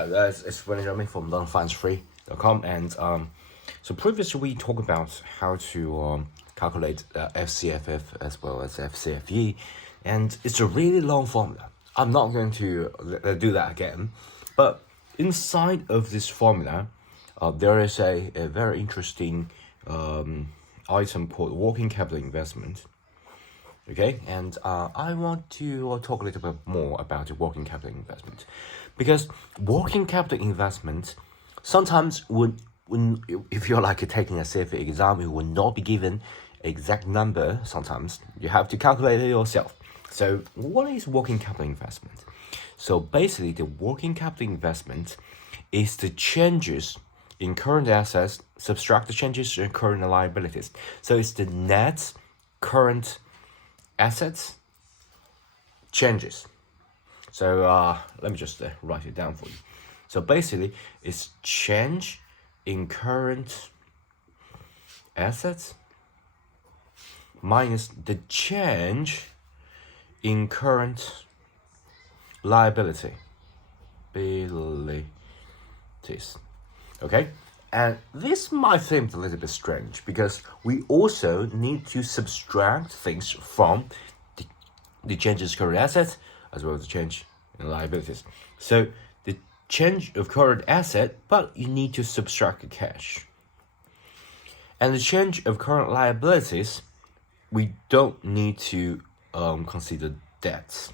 It's William Jeremy from LearnFinanceFree.com, and so previously we talked about how to calculate FCFF as well as FCFE, and it's a really long formula. I'm not going to do that again, but inside of this formula, there is a very interesting item called working capital investment. Okay, and I want to talk a little bit more about the working capital investment, because working capital investment sometimes when if you're like taking a CFA exam, you will not be given exact number. Sometimes you have to calculate it yourself. So what is working capital investment? So basically, the working capital investment is the changes in current assets subtract the changes in current liabilities. So it's the net current assets changes. So let me just write it down for you. So basically, it's change in current assets minus the change in current liabilities. Okay, and this might seem a little bit strange because we also need to subtract things from the changes in current assets as well as the change in liabilities. So the change of current asset, but you need to subtract the cash. And the change of current liabilities, we don't need to consider debts.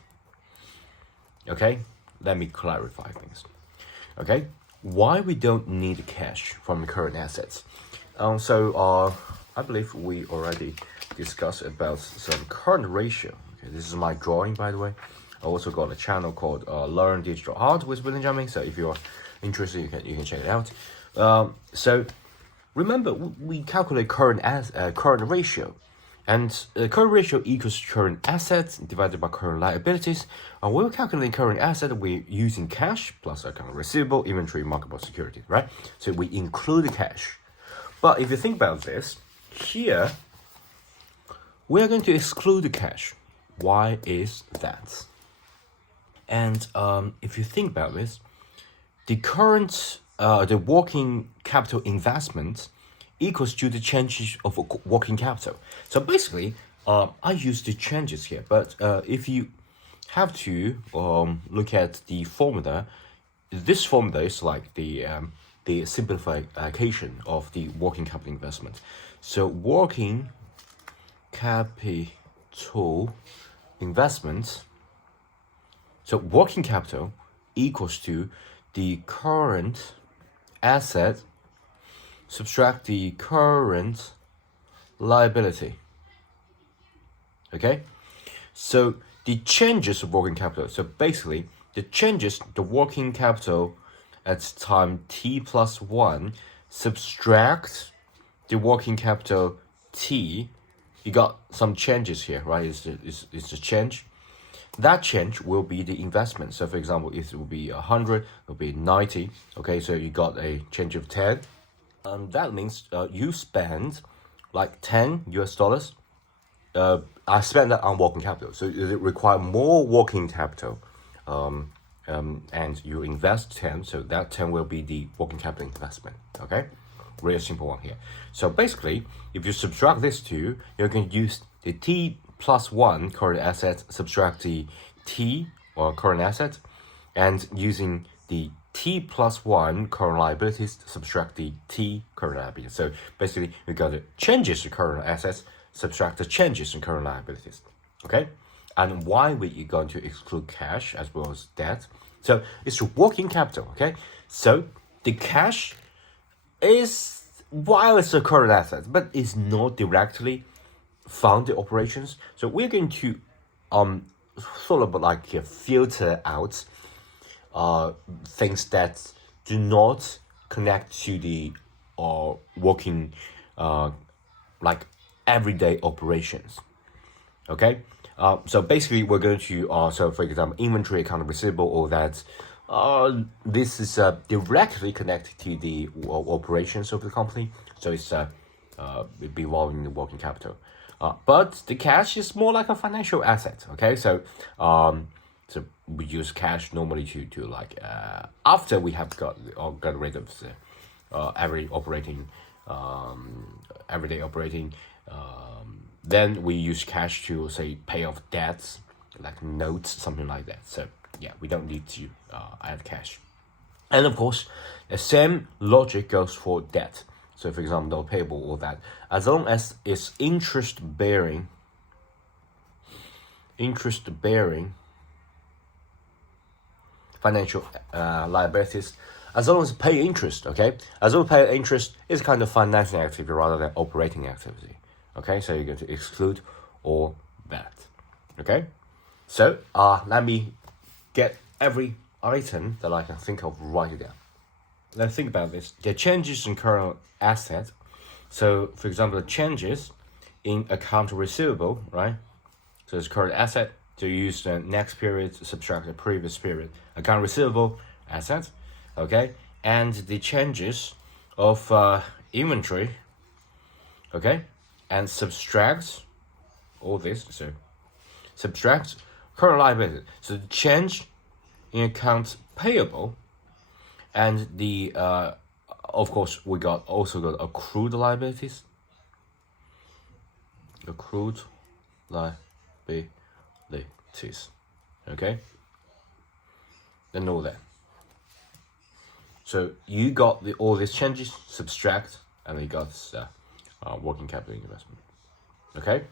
Okay, let me clarify things. Okay, why we don't need cash from current assets? I believe we already discussed about some current ratio. Okay, this is my drawing, by the way. I also got a channel called Learn Digital Art with William Jeremy. So if you're interested, you can check it out. So remember, we calculate current ratio. And current ratio equals current assets divided by current liabilities. And when we're calculating current asset, we're using cash plus account receivable, inventory, marketable security, right? So we include the cash. But if you think about this, here, we are going to exclude the cash. Why is that? And if you think about this, the current, the working capital investment equals to the changes of working capital. So basically, I use the changes here. But if you have to look at the formula, this formula is like the simplification of the working capital investment. So working capital investment. So working capital equals to the current asset subtract the current liability. Okay, so the changes of working capital. So basically, the working capital at time t plus 1 subtract the working capital t. You got some changes here, right? It's a change. That change will be the investment. So for example, if it will be 100, it will be 90. Okay, so you got a change of 10. That means you spend like $10. I spend that on working capital, so it requires more working capital, and you invest 10, so that 10 will be the working capital investment. Okay, really simple one here. So basically, if you subtract these two, you can use the T plus 1 current asset, subtract the T or current asset, and using the T plus 1 current liabilities subtract the T current liabilities. So basically, we got the changes in current assets subtract the changes in current liabilities. Okay, and why were you going to exclude cash as well as debt? So it's working capital. Okay, so the cash is while it's a current asset, but it's not directly fund the operations. So we're going to sort of like filter out things that do not connect to the working like everyday operations. Okay, so basically we're going to so for example, inventory, account receivable, all that. This is directly connected to the operations of the company, so it's it be involving the working capital. But the cash is more like a financial asset. Okay, so we use cash normally to like after we have got rid of the everyday operating, then we use cash to say pay off debts like notes, something like that. So yeah, we don't need to add cash. And of course, the same logic goes for debt. So for example, the payable or that, as long as it's interest bearing financial liabilities, as long as pay interest, okay? As long as pay interest is kind of financing activity rather than operating activity. Okay, so you're going to exclude all that. Okay? So let me get every item that I can think of, write it down. Let's think about this. The changes in current asset. So for example, the changes in account receivable, right? So it's current asset. To use the next period to subtract the previous period. Account receivable, asset, okay? And the changes of inventory, okay? And subtract all this, so subtract current liability. So the change in accounts payable and the, of course, we also got accrued liabilities. Accrued liabilities. Okay, then all that. So you got all these changes, subtract, and you got this working capital investment. Okay.